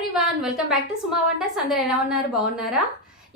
Everyone welcome back to Suma wonders అందరూ ఎలా ఉన్నారు? బాగున్నారా?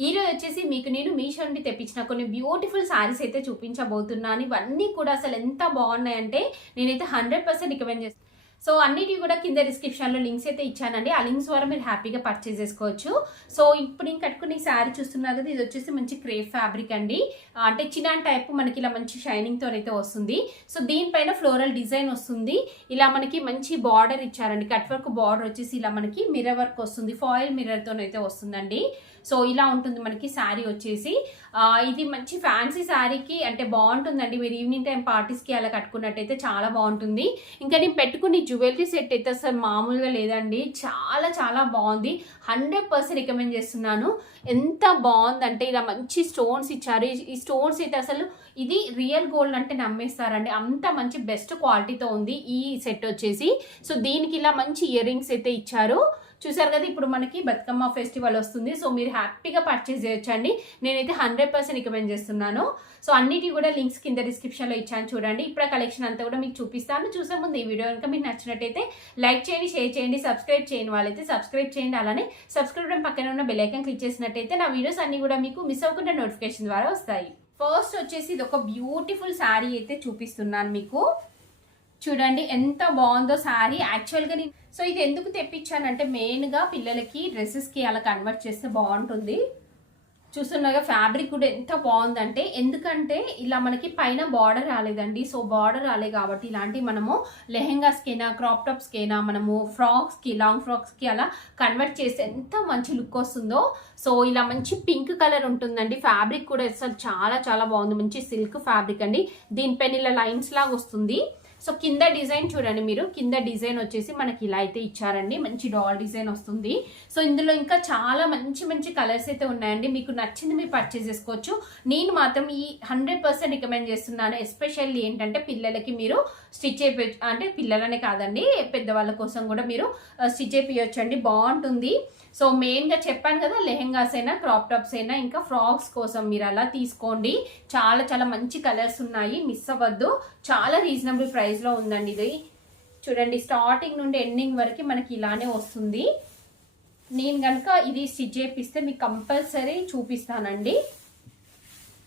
ఈ రోజు వచ్చేసి మీకు నేను మీషో నుండి తెప్పించిన కొన్ని బ్యూటిఫుల్ శారీస్ అయితే చూపించబోతున్నాను. ఇవన్నీ కూడా అసలు ఎంత బాగున్నాయంటే నేనైతే హండ్రెడ్ పర్సెంట్ రికమెండ్ చేస్తాను సో అన్నిటివి కూడా కింద డిస్క్రిప్షన్లో లింక్స్ అయితే ఇచ్చానండి. ఆ లింక్స్ ద్వారా మీరు హ్యాపీగా పర్చేస్ చేసుకోవచ్చు. సో ఇప్పుడు నేను కట్టుకునే శారీ చూస్తున్నారు కదా ఇది వచ్చేసి మంచి క్రేప్ ఫ్యాబ్రిక్ అండి. అంటే చిన్న టైప్ మనకి ఇలా మంచి షైనింగ్తో అయితే వస్తుంది. సో దీనిపైన ఫ్లోరల్ డిజైన్ వస్తుంది. ఇలా మనకి మంచి బార్డర్ ఇచ్చారండి. కట్ వర్క్ బార్డర్ వచ్చేసి ఇలా మనకి మిర్రర్ వర్క్ వస్తుంది. ఫాయిల్ మిర్రర్తోనైతే వస్తుందండి. సో ఇలా ఉంటుంది మనకి శారీ వచ్చేసి. ఇది మంచి ఫ్యాన్సీ శారీకి అంటే బాగుంటుందండి. మీరు ఈవినింగ్ టైం పార్టీస్కి అలా కట్టుకున్నట్టయితే చాలా బాగుంటుంది. ఇంకా నేను పెట్టుకుని జ్యువెలరీ సెట్ అయితే అసలు మామూలుగా లేదండి. చాలా చాలా బాగుంది. హండ్రెడ్ పర్సెంట్ రికమెండ్ చేస్తున్నాను. ఎంత బాగుందంటే ఇలా మంచి స్టోన్స్ ఇచ్చారు. ఈ- ఈ స్టోన్స్ అయితే అసలు ఇది రియల్ గోల్డ్ అంటే నమ్మేస్తారండి. అంత మంచి బెస్ట్ క్వాలిటీతో ఉంది ఈ సెట్ వచ్చేసి. సో దీనికి ఇలా మంచి ఇయర్ రింగ్స్ అయితే ఇచ్చారు. చూసారు కదా ఇప్పుడు మనకి బతుకమ్మ ఫెస్టివల్ వస్తుంది. సో మీరు హ్యాపీగా పర్చేస్ చేయొచ్చండి. నేనైతే హండ్రెడ్ పర్సెంట్ రికమెండ్ చేస్తున్నాను. సో అన్నిటి కూడా లింక్స్ కింద డిస్క్రిప్షన్లో ఇచ్చాను చూడండి. ఇప్పుడు కలెక్షన్ అంతా కూడా మీకు చూపిస్తాను. చూసే ముందు ఈ వీడియో కనుక మీకు నచ్చినట్టయితే లైక్ చేయండి షేర్ చేయండి సబ్స్క్రైబ్ చేయని వాళ్ళైతే సబ్స్క్రైబ్ చేయండి. అలానే సబ్స్క్రైబ్ పక్కన ఉన్న బెల్లైకన్ క్లిక్ చేసినట్టయితే నా వీడియోస్ అన్ని కూడా మీకు మిస్ అవ్వకుండా నోటిఫికేషన్ ద్వారా వస్తాయి. ఫస్ట్ వచ్చేసి ఇది ఒక బ్యూటిఫుల్ శారీ అయితే చూపిస్తున్నాను మీకు. చూడండి ఎంత బాగుందో శారీ యాక్చువల్గా నేను సో ఇది ఎందుకు తెప్పించానంటే మెయిన్గా పిల్లలకి డ్రెస్సెస్కి అలా కన్వర్ట్ చేస్తే బాగుంటుంది. చూస్తున్నాగా ఫ్యాబ్రిక్ కూడా ఎంత బాగుందంటే ఎందుకంటే ఇలా మనకి పైన బార్డర్ రాలేదండి. సో బార్డర్ రాలే కాబట్టి ఇలాంటి మనము లెహెంగాస్కైనా క్రాప్ టాప్స్కైనా మనము ఫ్రాక్స్కి లాంగ్ ఫ్రాక్స్కి అలా కన్వర్ట్ చేస్తే ఎంత మంచి లుక్ వస్తుందో. సో ఇలా మంచి పింక్ కలర్ ఉంటుందండి. ఫ్యాబ్రిక్ కూడా అసలు చాలా చాలా బాగుంది. మంచి సిల్క్ ఫ్యాబ్రిక్ అండి. దీనిపైన ఇలా లైన్స్ లాగా వస్తుంది. సో కింద డిజైన్ చూడండి మీరు. కింద డిజైన్ వచ్చేసి మనకి ఇలా అయితే ఇచ్చారండి. మంచి డాల్ డిజైన్ వస్తుంది. సో ఇందులో ఇంకా చాలా మంచి మంచి కలర్స్ అయితే ఉన్నాయండి. మీకు నచ్చింది మీరు పర్చేస్ చేసుకోవచ్చు. నేను మాత్రం ఈ హండ్రెడ్ పర్సెంట్ రికమెండ్ చేస్తున్నాను. ఎస్పెషల్లీ ఏంటంటే పిల్లలకి మీరు స్టిచ్ అయిపోయి అంటే పిల్లలనే కాదండి పెద్దవాళ్ళ కోసం కూడా మీరు స్టిచ్ అయిపోయొచ్చు అండి బాగుంటుంది. సో మెయిన్గా చెప్పాను కదా లెహెంగాస్ అయినా క్రాప్ టాప్స్ అయినా ఇంకా ఫ్రాక్స్ కోసం మీరు అలా తీసుకోండి. చాలా చాలా మంచి కలర్స్ ఉన్నాయి మిస్ అవ్వద్దు. చాలా రీజనబుల్ ప్రైస్లో ఉందండి ఇది. చూడండి స్టార్టింగ్ నుండి ఎండింగ్ వరకు మనకి ఇలానే వస్తుంది. నేను కనుక ఇది స్టిచ్ చేపిస్తే మీకు కంపల్సరీ చూపిస్తానండి.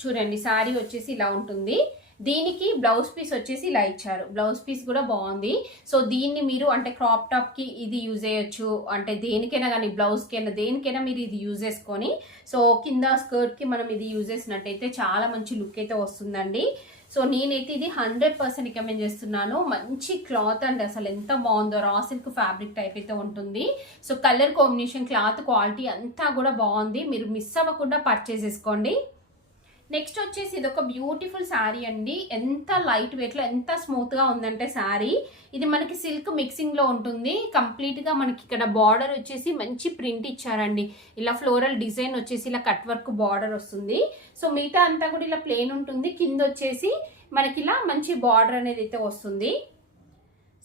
చూడండి శారీ వచ్చేసి ఇలా ఉంటుంది. దీనికి బ్లౌజ్ పీస్ వచ్చేసి ఇలా ఇచ్చారు. బ్లౌజ్ పీస్ కూడా బాగుంది. సో దీన్ని మీరు అంటే క్రాప్ టాప్కి ఇది యూజ్ చేయొచ్చు. అంటే దేనికైనా కానీ బ్లౌజ్కైనా దేనికైనా మీరు ఇది యూజ్ చేసుకొని సో కింద స్కర్ట్కి మనం ఇది యూజ్ చేసినట్టయితే చాలా మంచి లుక్ అయితే వస్తుందండి. సో నేనైతే ఇది హండ్రెడ్ పర్సెంట్ రికమెండ్ చేస్తున్నాను. మంచి క్లాత్ అండి అసలు ఎంత బాగుందో. రా సిల్క్ ఫ్యాబ్రిక్ టైప్ అయితే ఉంటుంది. So colour combination cloth quality అంతా కూడా బాగుంది. మీరు మిస్ అవ్వకుండా పర్చేస్ చేసుకోండి. నెక్స్ట్ వచ్చేసి ఇది ఒక బ్యూటిఫుల్ శారీ అండి. ఎంత లైట్ వెయిట్లో ఎంత స్మూత్గా ఉందంటే శారీ ఇది మనకి సిల్క్ మిక్సింగ్లో ఉంటుంది. కంప్లీట్గా మనకి ఇక్కడ బార్డర్ వచ్చేసి మంచి ప్రింట్ ఇచ్చారండి. ఇలా ఫ్లోరల్ డిజైన్ వచ్చేసి ఇలా కట్ వర్క్ బార్డర్ వస్తుంది. సో మిగతా అంతా కూడా ఇలా ప్లేన్ ఉంటుంది. కింద వచ్చేసి మనకి ఇలా మంచి బార్డర్ అనేది అయితే వస్తుంది.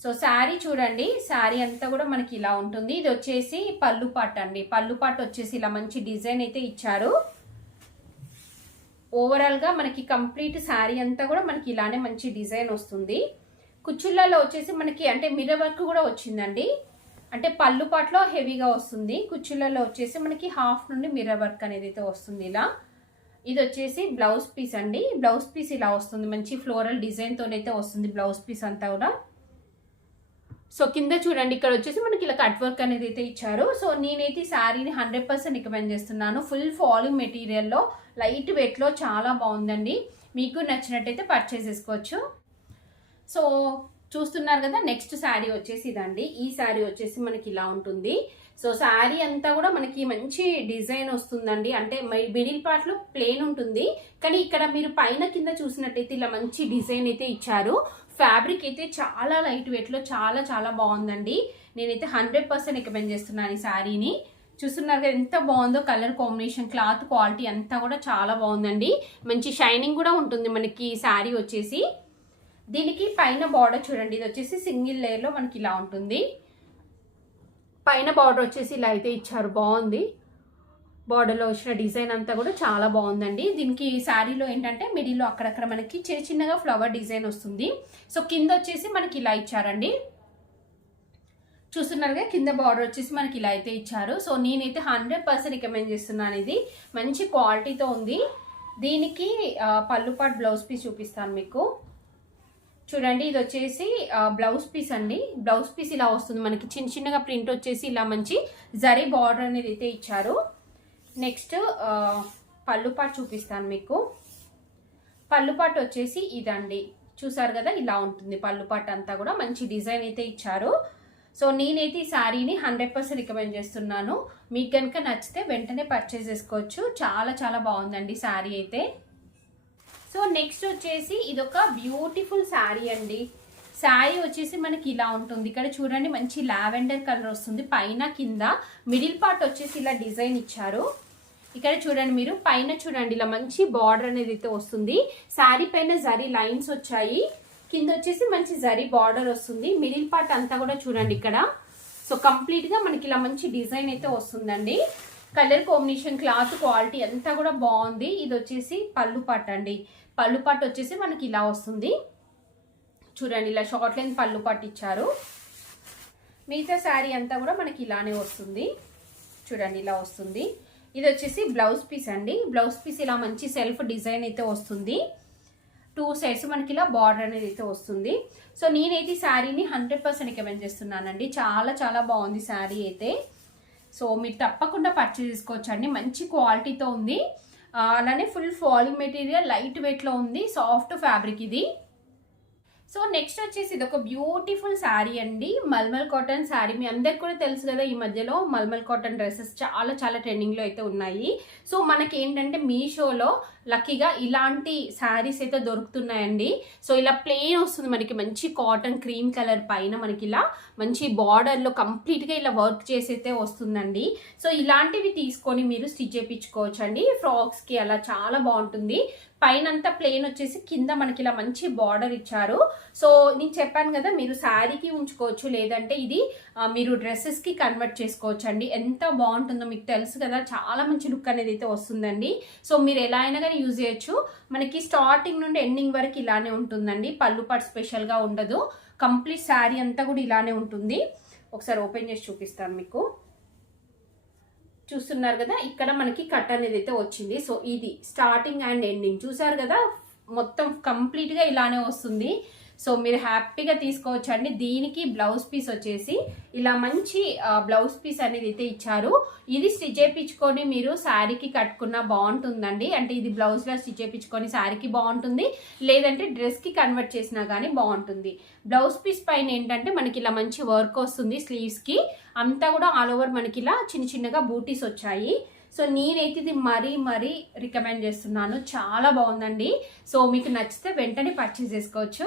సో శారీ చూడండి. శారీ అంతా కూడా మనకి ఇలా ఉంటుంది. ఇది వచ్చేసి పళ్ళు పాట్ అండి. పళ్ళు పాట్ వచ్చేసి ఇలా మంచి డిజైన్ అయితే ఇచ్చారు. ఓవరాల్గా మనకి కంప్లీట్ శారీ అంతా కూడా మనకి ఇలానే మంచి డిజైన్ వస్తుంది. కుచ్చుళ్ళలో వచ్చేసి మనకి అంటే మిర్రర్ వర్క్ కూడా వచ్చిందండి. అంటే పళ్ళు పాటలో హెవీగా వస్తుంది. కుచ్చుళ్ళలో వచ్చేసి మనకి హాఫ్ నుండి మిర్రర్ వర్క్ అనేది అయితే వస్తుంది ఇలా. ఇది వచ్చేసి బ్లౌజ్ పీస్ అండి. బ్లౌజ్ పీస్ ఇలా వస్తుంది. మంచి ఫ్లోరల్ డిజైన్తోనైతే వస్తుంది బ్లౌజ్ పీస్ అంతా కూడా. సో కింద చూడండి ఇక్కడ వచ్చేసి మనకి ఇలా కట్ వర్క్ అనేది అయితే ఇచ్చారు. సో నేనైతే ఈ శారీని హండ్రెడ్ పర్సెంట్ రికమెండ్ చేస్తున్నాను. ఫుల్ ఫాలింగ్ మెటీరియల్లో లైట్ వెయిట్లో చాలా బాగుందండి. మీకు నచ్చినట్టయితే పర్చేస్ చేసుకోవచ్చు. సో చూస్తున్నారు కదా నెక్స్ట్ శారీ వచ్చేసి ఇదండి. ఈ శారీ వచ్చేసి మనకి ఇలా ఉంటుంది. సో శారీ అంతా కూడా మనకి మంచి డిజైన్ వస్తుందండి. అంటే మిడిల్ పార్ట్లో ప్లేన్ ఉంటుంది. కానీ ఇక్కడ మీరు పైన కింద చూసినట్టయితే ఇలా మంచి డిజైన్ అయితే ఇచ్చారు. ఫ్యాబ్రిక్ అయితే చాలా లైట్ వెయిట్లో చాలా చాలా బాగుందండి. నేనైతే హండ్రెడ్ పర్సెంట్ రికమెండ్ చేస్తున్నాను ఈ శారీని. చూస్తున్నారు కదా ఎంత బాగుందో కలర్ కాంబినేషన్ క్లాత్ క్వాలిటీ అంతా కూడా చాలా బాగుందండి. మంచి షైనింగ్ కూడా ఉంటుంది మనకి ఈ శారీ వచ్చేసి. దీనికి పైన బార్డర్ చూడండి ఇది వచ్చేసి సింగిల్ లేయర్లో మనకి ఇలా ఉంటుంది. పైన బార్డర్ వచ్చేసి ఇలా అయితే ఇచ్చారు బాగుంది. బార్డర్లో వచ్చిన డిజైన్ అంతా కూడా చాలా బాగుందండి. దీనికి శారీలో ఏంటంటే మిడిల్లో అక్కడక్కడ మనకి చిన్న చిన్నగా ఫ్లవర్ డిజైన్ వస్తుంది. సో కింద వచ్చేసి మనకి ఇలా ఇచ్చారండి. చూస్తున్నారుగా కింద బార్డర్ వచ్చేసి మనకి ఇలా అయితే ఇచ్చారు. సో నేనైతే హండ్రెడ్ పర్సెంట్ రికమెండ్ చేస్తున్నాను ఇది. మంచి క్వాలిటీతో ఉంది. దీనికి పళ్ళుపాట్ బ్లౌజ్ పీస్ చూపిస్తాను మీకు. చూడండి ఇది వచ్చేసి బ్లౌజ్ పీస్ అండి. బ్లౌజ్ పీస్ ఇలా వస్తుంది మనకి. చిన్న చిన్నగా ప్రింట్ వచ్చేసి ఇలా మంచి జరీ బార్డర్ అనేది అయితే ఇచ్చారు. నెక్స్ట్ uh, పళ్ళుపాటు చూపిస్తాను మీకు. పళ్ళుపాటు వచ్చేసి ఇదండి. చూసారు కదా ఇలా ఉంటుంది పళ్ళుపాటు అంతా కూడా. మంచి డిజైన్ అయితే ఇచ్చారు. సో నేనైతే ఈ శారీని హండ్రెడ్ పర్సెంట్ రికమెండ్ చేస్తున్నాను. మీకు కనుక నచ్చితే వెంటనే పర్చేస్ చేసుకోవచ్చు. చాలా చాలా బాగుందండి శారీ అయితే. సో నెక్స్ట్ వచ్చేసి ఇదొక బ్యూటిఫుల్ శారీ అండి. శారీ వచ్చేసి మనకి ఇలా ఉంటుంది. ఇక్కడ చూడండి మంచి లావెండర్ కలర్ వస్తుంది. పైన కింద మిడిల్ పార్ట్ వచ్చేసి ఇలా డిజైన్ ఇచ్చారు. ఇక్కడ చూడండి మీరు పైన చూడండి ఇలా మంచి బార్డర్ అనేది అయితే వస్తుంది. శారీ పైన జరీ లైన్స్ వచ్చాయి. కింద వచ్చేసి మంచి జరీ బార్డర్ వస్తుంది. మిడిల్ పార్ట్ అంతా కూడా చూడండి ఇక్కడ. సో కంప్లీట్గా మనకి ఇలా మంచి డిజైన్ అయితే వస్తుందండి. కలర్ కాంబినేషన్ క్లాత్ క్వాలిటీ అంతా కూడా బాగుంది. ఇది వచ్చేసి పళ్ళు పాట అండి. పళ్ళు పాట వచ్చేసి మనకి ఇలా వస్తుంది. చూడండి ఇలా షార్ట్ లెంత్ పళ్ళు పట్టించారు. మిగతా శారీ అంతా కూడా మనకి ఇలానే వస్తుంది. చూడండి ఇలా వస్తుంది. ఇది వచ్చేసి బ్లౌజ్ పీస్ అండి. బ్లౌజ్ పీస్ ఇలా మంచి సెల్ఫ్ డిజైన్ అయితే వస్తుంది. టూ సైడ్స్ మనకి ఇలా బార్డర్ అనేది అయితే వస్తుంది. సో నేనైతే ఈ శారీని హండ్రెడ్ పర్సెంట్ రికమెండ్ చేస్తున్నానండి. చాలా చాలా బాగుంది శారీ అయితే. సో మీరు తప్పకుండా పర్చేస్ చేసుకోవచ్చండి. మంచి క్వాలిటీతో ఉంది. అలానే ఫుల్ ఫాలింగ్ మెటీరియల్ లైట్ వెయిట్లో ఉంది. సాఫ్ట్ ఫ్యాబ్రిక్ ఇది. సో నెక్స్ట్ వచ్చేసి ఇది ఒక బ్యూటిఫుల్ శారీ అండి. మల్మల్ కాటన్ శారీ. మీ అందరికి కూడా తెలుసు కదా ఈ మధ్యలో మల్మల్ కాటన్ డ్రెస్సెస్ చాలా చాలా ట్రెండింగ్లో అయితే ఉన్నాయి. సో మనకి ఏంటంటే మీషోలో లక్కీగా ఇలాంటి శారీస్ అయితే దొరుకుతున్నాయండి. సో ఇలా ప్లెయిన్ వస్తుంది మనకి. మంచి కాటన్ క్రీమ్ కలర్ పైన మనకి ఇలా మంచి బార్డర్లో కంప్లీట్గా ఇలా వర్క్ చేసి అయితే వస్తుందండి. సో ఇలాంటివి తీసుకొని మీరు స్టిచ్ చేయించుకోవచ్చు అండి ఫ్రాక్స్కి అలా చాలా బాగుంటుంది. పైన అంతా ప్లెయిన్ వచ్చేసి కింద మనకి ఇలా మంచి బార్డర్ ఇచ్చారు. సో నేను చెప్పాను కదా మీరు శారీకి ఉంచుకోవచ్చు. లేదంటే ఇది మీరు డ్రెస్సెస్కి కన్వర్ట్ చేసుకోవచ్చు అండి ఎంత బాగుంటుందో మీకు తెలుసు కదా చాలా మంచి లుక్ అనేది అయితే వస్తుందండి. సో మీరు ఎలా అయినా కానీ యూజ్ చేయొచ్చు. మనకి స్టార్టింగ్ నుండి ఎండింగ్ వరకు ఇలానే ఉంటుందండి. పళ్ళు పాటు స్పెషల్గా ఉండదు. కంప్లీట్ శారీ అంతా కూడా ఇలానే ఉంటుంది. ఒకసారి ఓపెన్ చేసి చూపిస్తాను మీకు. చూస్తున్నారు కదా ఇక్కడ మనకి కట్ అనేది అయితే వచ్చింది. సో ఇది స్టార్టింగ్ అండ్ ఎండింగ్. చూసారు కదా మొత్తం కంప్లీట్గా ఇలానే వస్తుంది. సో మీరు హ్యాపీగా తీసుకోవచ్చండి. దీనికి బ్లౌజ్ పీస్ వచ్చేసి ఇలా మంచి బ్లౌజ్ పీస్ అనేది అయితే ఇచ్చారు. ఇది స్టిచ్ చేయించుకొని మీరు శారీకి కట్టుకున్నా బాగుంటుందండి. అంటే ఇది బ్లౌజ్లో స్టిచ్ చేయించుకొని శారీకి బాగుంటుంది. లేదంటే డ్రెస్కి కన్వర్ట్ చేసినా కానీ బాగుంటుంది. బ్లౌజ్ పీస్ పైన ఏంటంటే మనకి ఇలా మంచి వర్క్ వస్తుంది స్లీవ్స్కి అంతా కూడా ఆల్ ఓవర్ మనకి ఇలా చిన్న చిన్నగా బూటీస్ వచ్చాయి. సో నేనైతే ఇది మరీ మరీ రికమెండ్ చేస్తున్నాను. చాలా బాగుందండి. సో మీకు నచ్చితే వెంటనే పర్చేస్ చేసుకోవచ్చు.